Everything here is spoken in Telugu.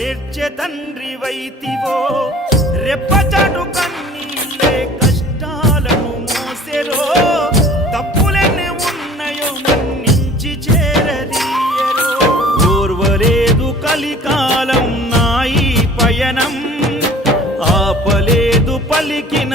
ఏడ్చె తండ్రి వైతివో రెప్పచాటు కన్నీళ్ళే కష్టాలను మోసెరో తప్పులెన్ని ఉన్నాయో మన్నించి చేరదీయరో ఓర్వలేదు కలికాలం నాయి పయనం ఆపలేదు పలికిన